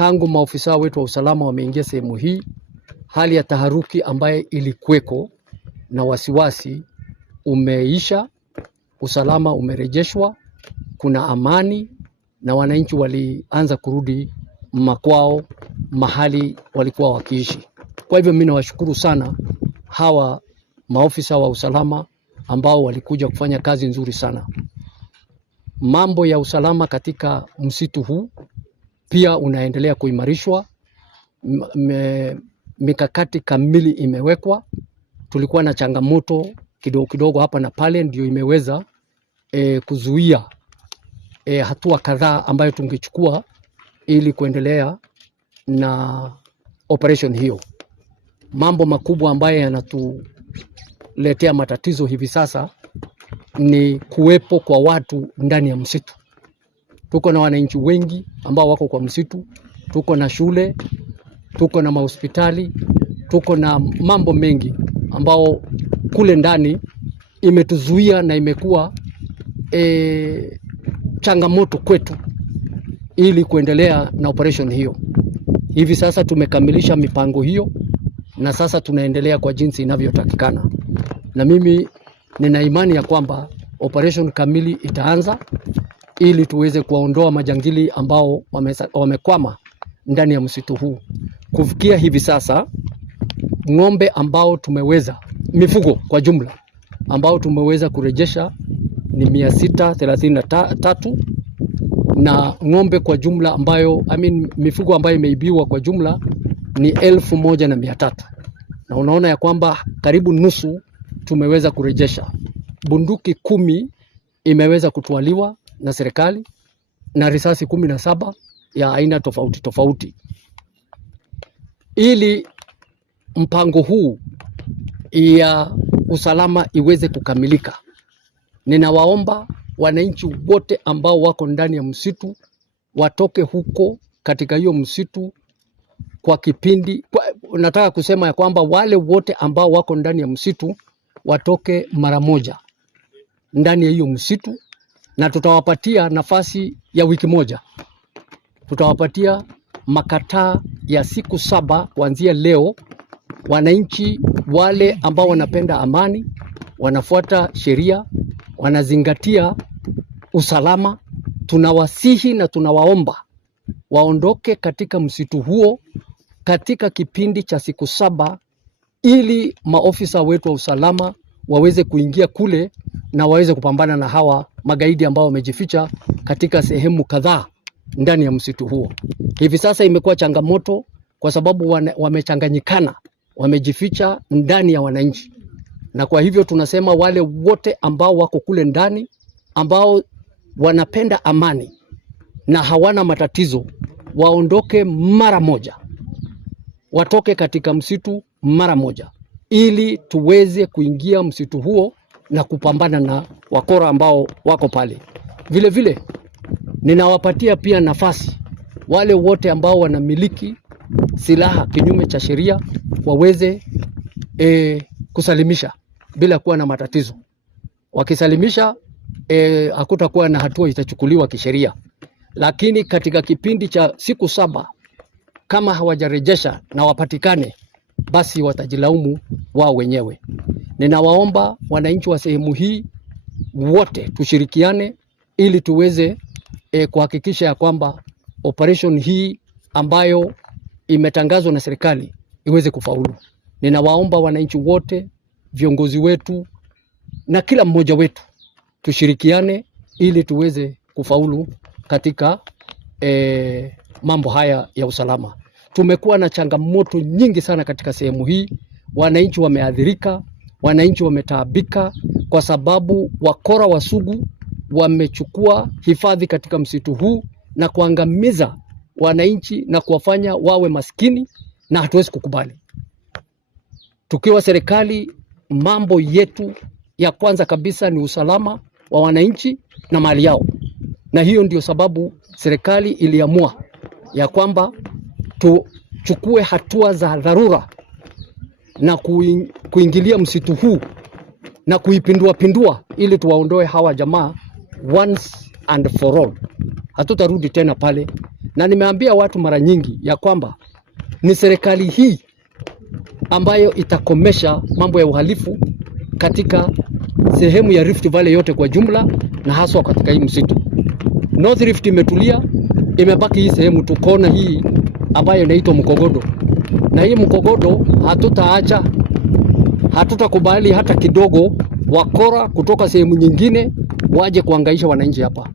tangu maofisa wetu wa usalama wameingia sehemu hii, hali ya taharuki ambaye ilikuweko na wasiwasi umeisha, usalama umerejeshwa, kuna amani na wananchi walianza kurudi makwao mahali walikuwa wakiishi. Kwa hivyo mimi nawashukuru sana hawa maofisa wa usalama ambao walikuja kufanya kazi nzuri sana. Mambo ya usalama katika msitu huu pia unaendelea kuimarishwa. Mikakati kamili imewekwa. Tulikuwa na changamoto kidogo kidogo hapa na pale, ndio imeweza kuzuia hatua kadhaa ambayo tungechukua ili kuendelea na operation hiyo. Mambo makubwa ambayo yanatuletea matatizo hivi sasa ni kuwepo kwa watu ndani ya msitu. Tuko na wananchi wengi ambao wako kwa msitu, tuko na shule, tuko na mahospitali, tuko na mambo mengi ambao kule ndani imetuzuia na imekuwa changamoto kwetu ili kuendelea na operation hiyo. Hivi sasa tumekamilisha mipango hiyo na sasa tunaendelea kwa jinsi inavyotakikana. Na mimi nina imani ya kwamba operation kamili itaanza ili tuweze kuwaondoa majangili ambao wamekwama ndani ya msitu huu. Kufikia hivi sasa ng'ombe ambao mifugo kwa jumla ambao tumeweza kurejesha ni 633 na ng'ombe kwa jumla ambayo mifugo ambayo imeibiwa kwa jumla ni 1300. Na unaona ya kwamba karibu nusu tumeweza kurejesha. Bunduki 10 imeweza kutwaliwa na serikali na risasi 17 ya aina tofauti tofauti. Ili mpango huu ya usalama iweze kukamilika, ninawaomba wananchi wote ambao wako ndani ya msitu watoke huko katika hiyo msitu kwa kipindi. Nataka kusema ya kwamba wale wote ambao wako ndani ya msitu watoke mara moja ndani ya hiyo msitu, na tutawapatia nafasi ya wiki moja. Tutawapatia makataa ya siku 7 kuanzia leo. Wananchi wale ambao wanapenda amani, wanafuata sheria, wanazingatia usalama, tunawasihi na tunawaomba waondoke katika msitu huo katika kipindi cha siku 7 ili maofisa wetu wa usalama waweze kuingia kule na waweze kupambana na hawa magaidi ambao wamejificha katika sehemu kadhaa ndani ya msitu huo. Hivi sasa imekuwa changamoto kwa sababu wamechanganyikana, wamejificha ndani ya wananchi. Na kwa hivyo tunasema wale wote ambao wako kule ndani ambao wanapenda amani na hawana matatizo waondoke mara moja. Watoke katika msitu mara moja ili tuweze kuingia msitu huo na kupambana na wakora ambao wako pale. Vile vile ninawapatia pia nafasi wale wote ambao wanamiliki silaha kinyume cha sheria waweze kusalimisha bila kuwa na matatizo. Wakisalimisha hakutakuwa na hatua itachukuliwa kisheria. Lakini katika kipindi cha siku 7 kama hawajarejesha na wapatikane, basi watajilaumu wao wenyewe. Ninawaomba wananchi wa sehemu hii wote tushirikiane ili tuweze kuhakikisha ya kwamba operation hii ambayo imetangazwa na serikali iweze kufaulu. Ninawaomba wananchi wote, viongozi wetu na kila mmoja wetu tushirikiane ili tuweze kufaulu katika mambo haya ya usalama. Tumekuwa na changamoto nyingi sana katika sehemu hii. Wananchi wameathirika, wananchi wametaabika kwa sababu wakora wasugu wamechukua hifadhi katika msitu huu na kuangamiza wananchi na kuwafanya wawe maskini, na hatuwezi kukubali. Tukiwa serikali, mambo yetu ya kwanza kabisa ni usalama wa wananchi na mali yao. Na hiyo ndio sababu serikali iliamua ya kwamba tuchukue hatua za dharura na kuingilia msitu huu na kuipindua ili tuwaondoe hawa jamaa once and for all. Hatutarudi tena pale, na nimeambia watu mara nyingi ya kwamba ni serikali hii ambayo itakomesha mambo ya uhalifu katika sehemu ya Rift Valley yote kwa jumla, na haswa katika hii msitu. North Rift imetulia, imebaki hii sehemu tu kona hii ambayo inaitwa Mkogodo, na hii Mkogodo hatutaacha, hatutakubali hata kidogo wakora kutoka sehemu nyingine waje kuhangaisha wananchi hapa.